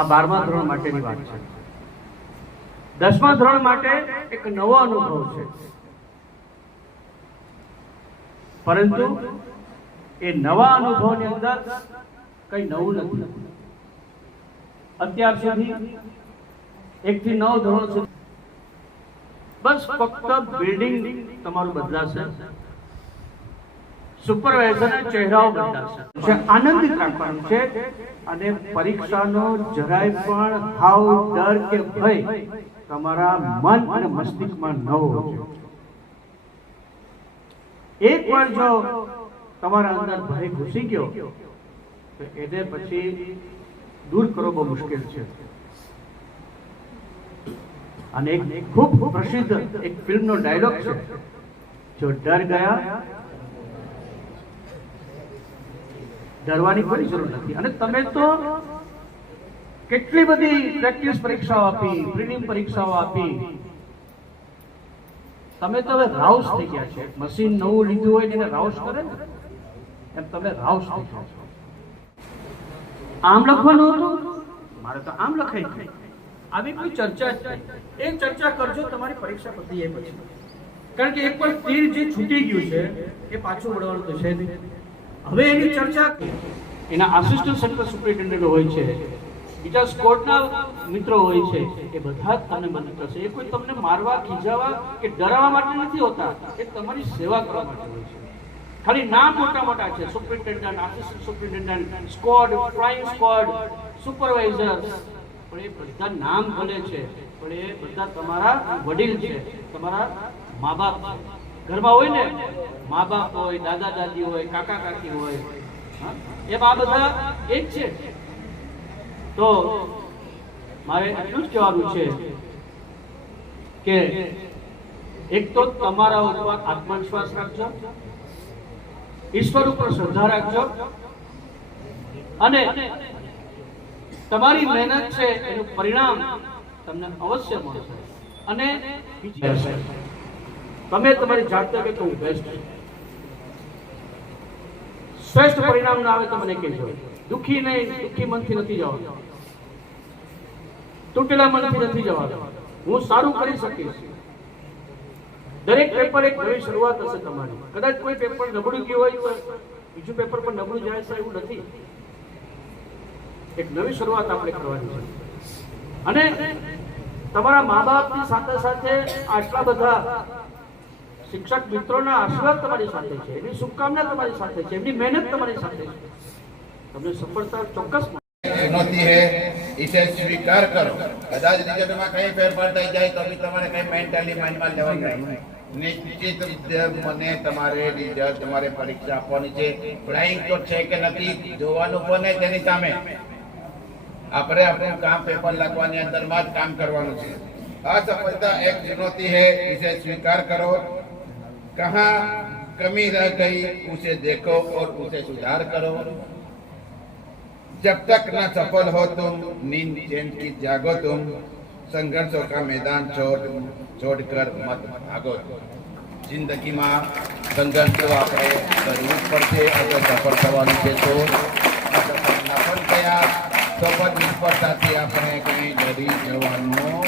આ બારમા ધોરણ માટેની વાત છે. દસમા ધોરણ માટે એક નવો અનુભવ છે. પરંતુ એ નવા અનુભવની અંદર કઈ નવું નથી. અત્યાર સુધી એક થી નવ ધોરણ સુધી બસ ફક્ત બિલ્ડિંગ તમારું બદલાશે. સુપરવાઇઝરના ચહેરાઓ બદલાશે. છે આનંદિત રાખવાનું છે અને પરીક્ષાનો જરાય પણ હાવ ડર કે ભય તમારા મન અને મસ્તિષ્કમાં ન હોવો એક વાર જો તમારા અંદર ભય ઘૂસી ગયો, તો એને પછી દૂર કરવો બહુ મુશ્કેલ છે. અને એક ખૂબ પ્રસિદ્ધ એક ફિલ્મનો ડાયલોગ છે, જો ડર ગયા ડરવાની કોઈ જરૂર નથી. અને તમે તો કેટલી બધી પ્રેક્ટિસ પરીક્ષાઓ આપી પ્રિલિમ પરીક્ષાઓ આપી. તમે તો હવે રાઉસ થઈ ગયા છે. મશીન નવું લીધું હોય એને રાઉસ કરે ને, એમ તમે રાઉસ થઈ ગયા છો. આમ લખવાનું હતું? મારે તો આમ લખાઈ ગયું. આવી કોઈ ચર્ચા જ એ ચર્ચા કરજો, તમારી પરીક્ષા પતી એ પછી. કારણ કે એક પણ તીર જે છૂટી ગયું છે, એ પાછું વળવાનું છે નહીં. હવે એની ચર્ચા એના આસિસ્ટન્ટ સેક્ટર સુપ્રિન્ટેન્ડન્ટ હોય છે, બીજા સ્કોડના મિત્રો હોય છે, એ બધા તમને મદદ કરશે. એ કોઈ તમને મારવા, ખીજાવા કે ડરાવવા માટે નથી હોતા, એ તમારી સેવા કરવા માટે હોય છે. ખાલી નામ મોટા મોટા છે superintendent assistant superintendent squad flying squad supervisor પણ એ બધા નામ ભલે છે, પણ એ બધા તમારા વડીલ છે, તમારા મા બાપ ઘરમાં હોય ને મા બાપ હોય દાદા દાદી હોય કાકા કાકી હોય? એમ આ બધા એ જ છે. તો મારે એટલું જ કહેવાનું છે કે એક તો તમારા ઉપર આત્મવિશ્વાસ રાખજો, ઈશ્વર ઉપર શ્રદ્ધા રાખજો, અને તમારી મહેનત છે એનું પરિણામ તમને અવશ્ય મળશે. અને તમે તમારી જાતે કે હું બેસ્ટ શ્રેષ્ઠ પરિણામ ના આવે તો મને કહેજો. દુઃખી નહીં, દુઃખી મનથી નથી જવાનું. તૂટેલા મનથી નથી જવાનું. હું સારું કરી શકીશ. દરેક પેપર એક નવી શરૂઆત હશે તમારી. કદાચ કોઈ પેપર નબળું ગયું હોય તો બીજું પેપર પણ નબળું જાય છે એવું નથી. એક નવી શરૂઆત આપણે કરવાની છે. અને તમારા મા બાપની સાથે સાથે આટલા બધા શિક્ષક મિત્રોના આશીર્વાદ તમારી સાથે છે એમની શુભકામના તમારી સાથે છે, એમની મહેનત તમારી સાથે છે. તમને સફળતા ચોક્કસ ચુનૌતી હે इसे સ્વીકાર કરો. કદાચ રિઝલ્ટમાં કઈ ફેરફાર થઈ જાય તો તમારે કઈ મેન્ટલી માઇન્ડમાં લેવાય નિશ્ચિત મને તમારે રિઝલ્ટ તમારે પરીક્ષા આપવાની છે. ફ્લાઇંગ તો છે કે નથી, જોવાનું પણ તેની સામે? આપણે આપણું કામ પેપર લખવાની અંદરમાં જ કામ કરવાનું છે. આ અસફળતા એક ચુનૌતી હે, ઇસે સ્વીકાર કરો. कहाँ कमी रह गई उसे देखो और उसे सुधार करो जब तक न सफल हो तुम नींद चैन की जागो तुम संघर्षों का मैदान छोड़ छोड़कर मत भागो જિંદગીમાં સંઘર્ષ તો આપણે કરવું જ પડશે આપણે સફળ થવાનું છે તો આપણે સપના પણ થયા તો પણ નિષ્ફળતાથી આપણે કંઈ ડરી જવાનું